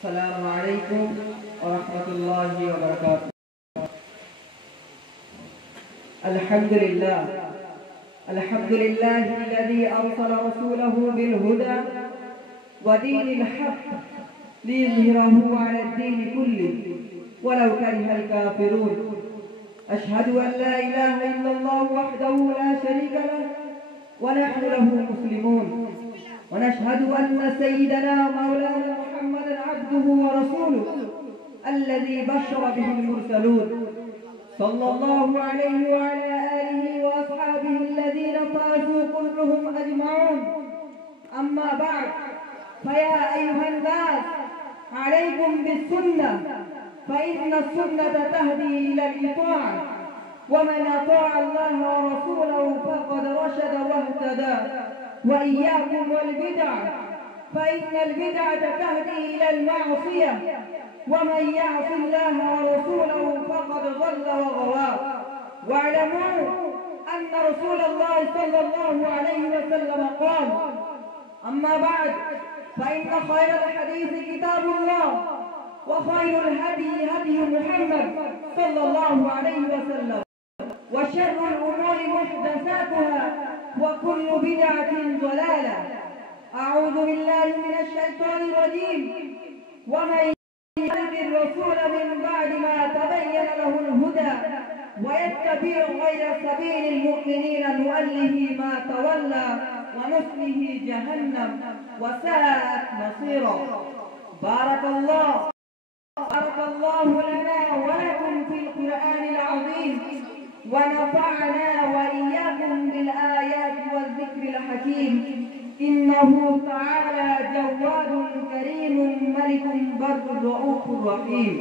السلام عليكم ورحمة الله وبركاته. الحمد لله الذي أرسل رسوله بالهدى ودين الحق ليظهره على الدين كله ولو كره الكافرون. أشهد أن لا إله إلا الله وحده لا شريك له ونحن له مسلمون، ونشهد أن سيدنا مولانا محمدا عبده ورسوله الذي بشر به المرسلون، صلى الله عليه وعلى آله وأصحابه الذين فازوا كلهم أجمعون. أما بعد، فيا أيها الناس، عليكم بالسنة، فإن السنة تهدي إلى الإطاعة، ومن أطاع الله ورسوله فقد رشد واهتدى. وإياكم والبدع، فإن البدعة تهدي إلى المعصية، ومن يعص الله ورسوله فقد ضل وغوى. واعلموا أن رسول الله صلى الله عليه وسلم قال: أما بعد، فإن خير الحديث كتاب الله، وخير الهدي هدي محمد صلى الله عليه وسلم، وشر الأمور محدثاتها، وكل بدعة ضلالة. أعوذ بالله من الشيطان الرجيم. ومن يطع الرسول من بعد ما تبين له الهدى ويتبع غير سبيل المؤمنين نوله ما تولى ونصله جهنم وساءت مصيرا. بارك الله لنا ولكم في القرآن العظيم، ونفعنا وإياكم بالآيات والذكر الحكيم. إنه تعالى جواد كريم ملك بر رؤوف رحيم.